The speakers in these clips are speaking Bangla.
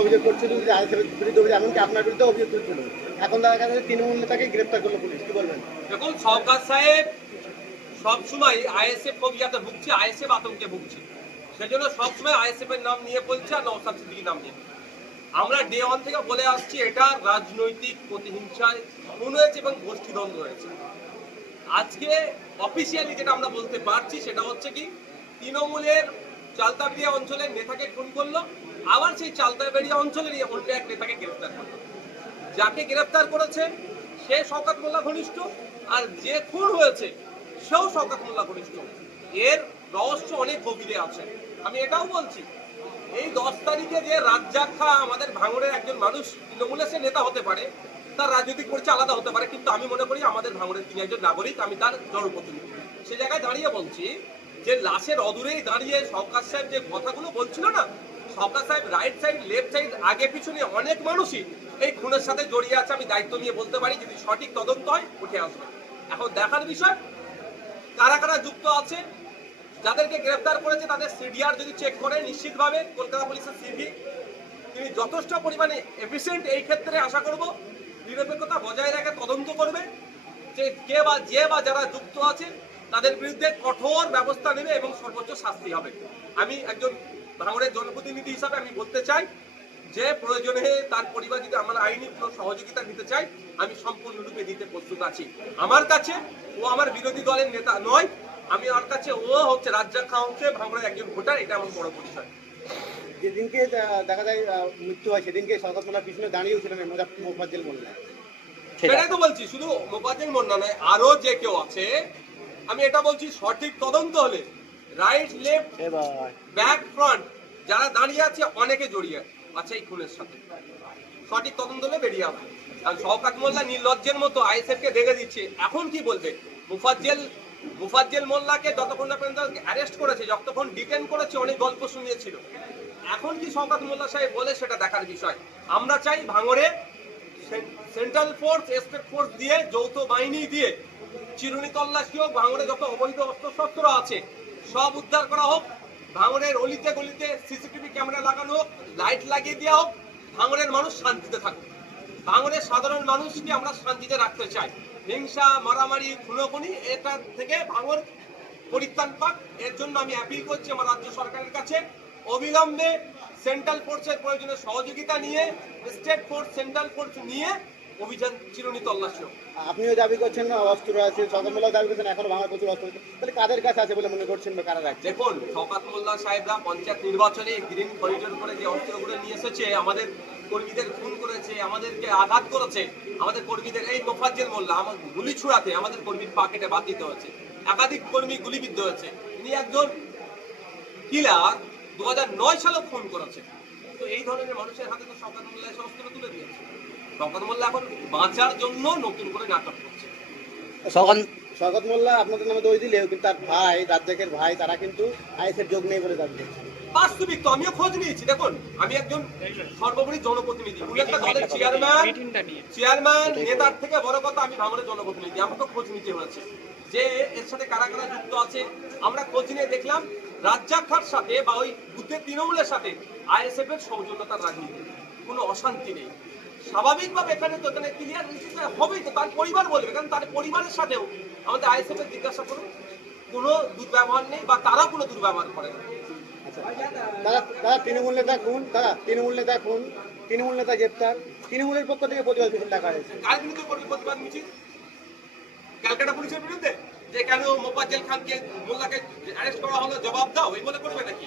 অভিযোগ করছিল যে বিরুদ্ধে অভিযোগ, এমনকি আপনার বিরুদ্ধে অভিযোগ এখন দেখা গেছে তৃণমূল নেতাকে গ্রেপ্তার করল পুলিশ, কি বলবেন? সরকার সাহেব আইএসএফ ভুগছে, আইএসএফ আতঙ্কে ভুগছে। সবসময় আইএসএফ এর নাম নিয়ে বলছে আর সিদ্দিকির নাম নিয়ে। আমরা ডে ওয়ান থেকে বলে আসছি, এটা রাজনৈতিক প্রতিহিংসায় খুন হয়েছে এবং গোষ্ঠীদ্বন্দ্ব হয়েছে। আজকে অফিসিয়ালি যেটা আমরা বলতে পারছি, সেটা হচ্ছে কি, তৃণমূলের চালতাবেড়িয়া অঞ্চলের নেতাকে খুন করল আবার সেই চালতাবেড়িয়া অঞ্চলেরই অন্য এক নেতাকে গ্রেফতার করল যাকে গ্রেফতার করেছে সে শওকাত মোল্লা ঘনিষ্ঠ আর যে খুন হয়েছে সেও শওকাত মোল্লা ঘনিষ্ঠ। এর রহস্য অনেক গভীরে আছে। আমি এটাও বলছি, এই দশ তারিখে যে রাজ্জাক খা আমাদের ভাঙড়ের একজন মানুষ তৃণমূলের সে নেতা হতে পারে, তার রাজনৈতিক পরিচয় আলাদা হতে পারে, কিন্তু আমি মনে করি আমাদের ভাঙড়ের তিনি একজন নাগরিক, আমি তার জনপ্রতিনিধি। সে জায়গায় দাঁড়িয়ে বলছি যে লাশের অদূরেই দাঁড়িয়ে সরকার সাহেব যে কথাগুলো বলছিল না সরকার সাহেব রাইট সাইড লেফট সাইড আগে পিছনে অনেক মানুষই এই খুনের সাথে জড়িয়ে আছে, আমি দায়িত্ব নিয়ে বলতে পারি, যদি সঠিক তদন্ত হয়, উঠে আসবে। এখন দেখার বিষয়, কারা কারা যুক্ত আছে, যাদেরকে গ্রেফতার করেছে, তাদের সিডিআর যদি চেক করে, নিশ্চিতভাবে কলকাতা পুলিশের সিভি তিনি যথেষ্ট পরিমাণে এফিসিয়েন্ট এই ক্ষেত্রে আশা করব, নিরপেক্ষতা বজায় রেখে তদন্ত করবে, যে কে বা, যে বা যারা যুক্ত আছে, তাদের বিরুদ্ধে কঠোর ব্যবস্থা নেবে এবং সর্বোচ্চ শাস্তি হবে। আমি একজন ভাঙড়ের জনপ্রতিনিধি হিসাবে আমি বলতে চাই যে প্রয়োজনে তার পরিবার যদি আমার আইনি কোনো সহযোগিতা দিতে চাই আমি সম্পূর্ণরূপে দিতে প্রস্তুত আছি। আমার কাছে ও আমার বিরোধী দলের নেতা নয় আমি ওর কাছে ও হচ্ছে রাজ্জাক খাঁ হচ্ছে ভাঙড়ের একজন ভোটার এটা আমার বড় পরিচয়। যেদিনকে দেখা যায় মৃত্যু হয় সেদিনকে মোল্লার পিছনে দাঁড়িয়েছিলেন মোফাজ্জেল মোল্লা। সেটাই। তো বলছি শুধু মোবাজিল মন্না নয় আরও যে কেউ আছে আমি এটা বলছি সঠিক তদন্ত হলে রাইট লেফট ব্যাক ফ্রন্ট যারা দাঁড়িয়ে আছে অনেকে জড়িয়ে আছে। এই খুনের সাথে। সঠিক তদন্ত হলে বেরিয়ে আসবে কারণ শওকাত মোল্লা নির্লজ্জের মতো আইএসএফ কে দেখে দিচ্ছে। এখন কি বলবে? মুফাজ্জেল মুফাজ্জেল মোল্লাকে যতক্ষণ না পর্যন্ত অ্যারেস্ট করেছে যতক্ষণ ডিটেন করেছে অনেক গল্প শুনিয়েছিল। এখন কি শওকাত মোল্লা সাহেব বলে সেটা দেখার বিষয়? আমরা চাই ভাঙড়ে সেন্ট্রাল ফোর্স স্টেট ফোর্স দিয়ে যৌথ বাহিনী দিয়ে চিরুনি তল্লাশি হোক ভাঙড়ে যত অবৈধ অস্ত্রশস্ত্র আছে সব উদ্ধার করা হোক ভাঙড়ের অলিতে গলিতে সিসিটিভি ক্যামেরা লাগানো হোক, লাইট লাগিয়ে দেওয়া হোক ভাঙড়ের মানুষ শান্তিতে থাকুক। ভাঙড়ের সাধারণ মানুষকে আমরা শান্তিতে রাখতে চাই, হিংসা, মারামারি, খুনোখুনি, এটা থেকে ভাঙড় পরিত্রাণ পাক। এর জন্য আমি অ্যাপিল করছি আমার রাজ্য সরকারের কাছে। অবিলম্বে সেন্ট্রাল ফোর্সের প্রয়োজনে সহযোগিতা নিয়ে স্টেট ফোর্স সেন্ট্রাল ফোর্স নিয়ে অভিযান চিরুনি তল্লাশি আপনিও দাবি করছেন অস্ত্র আছে স্বাগত মোল্লাও দাবি করছেন এখনও বাংলা প্রচুর অস্ত্র আছে। তাহলে কাদের কাছে আছে বলে মনে করছেন বা কারা রাখছে? দেখুন শওকাত মোল্লা সাহেবরা পঞ্চায়েত নির্বাচনে গ্রিন করিডোর করে যে অস্ত্রগুলো নিয়ে এসেছে আমাদের কর্মীদের খুন করেছে আমাদেরকে আঘাত করেছে আমাদের কর্মীদের এই মোফাজ্জেল মোল্লা আমার গুলি ছুড়াতে আমাদের কর্মীর পাকেটে বাদ দিতে হয়েছে। একাধিক কর্মী গুলিবিদ্ধ হয়েছে। ইনি একজন কিলার দু নয় সালে খুন করেছে। তো এই ধরনের মানুষের হাতে তো মোল্লা এসে অস্ত্র তুলে দিয়েছে। শওকাত মোল্লা এখন বাঁচার জন্য নতুন করে নাটক করছে। স্বাগত মোল্লা আপনাদের নামে দোষ দিলেও কিন্তু তার ভাই রাজ্জাকের ভাই তারা কিন্তু আইএসের যোগ নেই বলে দাবি করছে। বাস্তবিক তো আমিও খোঁজ নিয়েছি। দেখুন আমি একজন সর্বোপরি জনপ্রতিনিধি। উনি একটা দলের চেয়ারম্যান চেয়ারম্যান নেতার থেকে বড় কথা আমি ভাঙড়ের জনপ্রতিনিধি। আমাকে খোঁজ নিতে হয়েছে। যে এর সাথে কারা কারা যুক্ত আছে আমরা খোঁজ নিয়ে দেখলাম রাজ্জাক খার সাথে বা ওই বুদ্ধের তৃণমূলের সাথে আইএসএফ এর সৌজন্যতার রাজনীতি। কোনো অশান্তি নেই। স্বাভাবিকভাবে এখানে তো এখানে ক্লিয়ার নিশ্চিত হবেই তো তার পরিবার বলবে কারণ তার পরিবারের সাথেও আমাদের আইএসএফ এর জিজ্ঞাসা করুন কোনো দুর্ব্যবহার নেই বা তারা কোনো দুর্ব্যবহার করে না। আচ্ছা তারা তারা তৃণমূল নেতা খুন তারা তৃণমূল নেতা খুন তৃণমূল নেতা গ্রেপ্তার? তৃণমূলের পক্ষ থেকে প্রতিবাদ মিছিল ডাকা হয়েছে। কার বিরুদ্ধে করবে প্রতিবাদ মিছিল? ক্যালকাটা পুলিশের বিরুদ্ধে? যে কেন মোফাজ্জেল খানকে মোল্লাকে অ্যারেস্ট করা হলো জবাব দাও এই বলে করবে নাকি?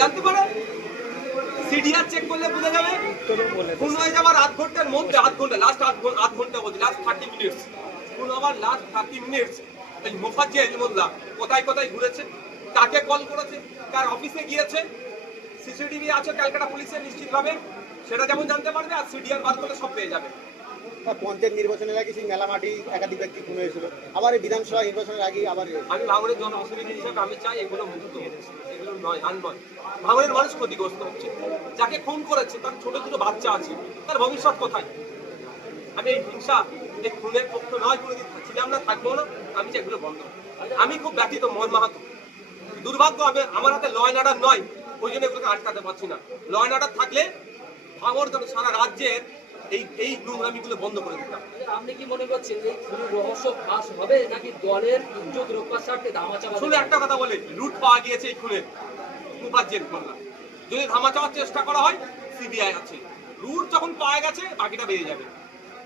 জানতে পারে? সিডিআর চেক করলে বোঝা যাবে খুন হয়ে আধ ঘণ্টার মধ্যে, আধ ঘণ্টা লাস্ট আধ ঘণ্টা আধ ঘণ্টা বলছি লাস্ট থার্টি মিনিটস খুন হবার লাস্ট থার্টি মিনিটস এই আলিমুল্লাহ কোথায় কোথায় ঘুরেছে, কাকে কল করেছে, কার অফিসে গিয়েছে সিসিটিভি আছে, ক্যালকাটা পুলিশের নিশ্চিতভাবে, সেটা যেমন জানতে পারবে, আর সিডিআর বার করলে সব পেয়ে যাবে। পঞ্চায়েত নির্বাচনের আগে সেই মেলা মাটি একাধিক ব্যক্তি আবার এই বিধানসভা নির্বাচনের আগে আবার আমি ভাঙনের জনপ্রতিনিধি হিসেবে আমি চাই এগুলো মুক্ত এগুলো নয় মানুষ ক্ষতিগ্রস্ত হচ্ছে। যাকে খুন করেছে, তার ছোট ছোট বাচ্চা আছে, তার ভবিষ্যৎ কোথায়? আমি এই হিংসা এই খুনের পক্ষ নয় কোনোদিন ছিলাম না থাকব না, আমি চাই এগুলো বন্ধ আমি খুব ব্যথিত মর্মাহত দুর্ভাগ্য আমি, আমার হাতে ল অ্যান্ড অর্ডার নয়। ওই জন্য এগুলোকে আটকাতে পারছি না। ল অ্যান্ড অর্ডার থাকলে যেন সারা রাজ্যের এই এই নোংরামিগুলো বন্ধ করে দিতাম। আপনি কি মনে করছেন এই খুনির রহস্য ফাঁস হবে নাকি দলের ইজ্জত রক্ষার স্বার্থে ধামাচাপা শুধু একটা কথা বলে রুট পাওয়া গিয়েছে এই খুনের। মুখার্জের মামলা যদি ধামা চাওয়ার চেষ্টা করা হয় সিবিআই আছে। রুট যখন পাওয়া গেছে বাকিটা বেরিয়ে যাবে।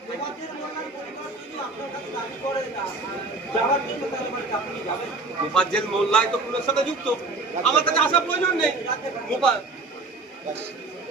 মোফাজ্জেল মোল্লার পরিবার যদি আপনার কাছে দাবি করে না। যাওয়ার জন্য তাহলে বাড়িতে আপনি কি যাবেন মুখার্জের মোল্লাই তো খুনের সাথে যুক্ত। আমার কাছে আসার প্রয়োজন নেই।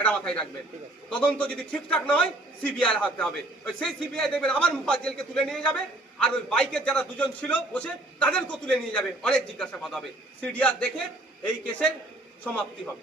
এটা মাথায় রাখবেন। তদন্ত যদি ঠিকঠাক না হয় সিবিআই হাতে হবে। ওই সেই সিবিআই দেখবেন আবার মুফাজ্জেলকে তুলে নিয়ে যাবে, আর ওই বাইকের যারা দুজন ছিল বসে তাদেরকেও তুলে নিয়ে যাবে। অনেক জিজ্ঞাসাবাদ হবে। সিডিআর দেখে এই কেসের সমাপ্তি হবে।